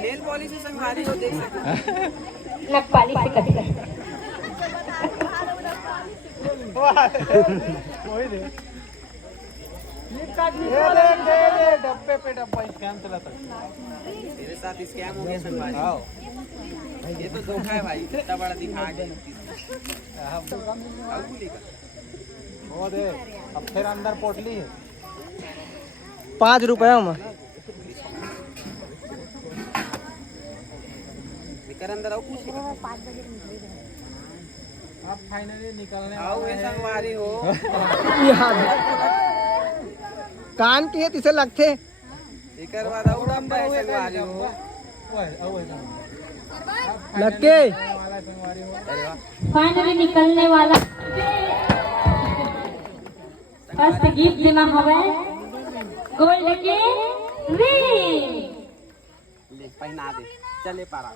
Nail polish से संगवारी हो देख सकते नक पालिश से कभी डब्बे पे डब्बा स्कैम चला था। मेरे साथ स्कैम हो गया संगवारी। ये तो धोखा है भाई, इतना बड़ा दिखा के वो दे अब फिर अंदर पोटली है। 5 रुपया में निकर अंदर आओ कुछ अब फाइनली निकलने आओ ये संगवारी हो। कान की है तिसे लगते निकर बाद आओ डब्बा है संगवारी हो। लगते फाइनली निकलने वाला फर्स्ट गिफ्ट देना हवे गोल्ड के रिंग। ले पहना दे चले पारा।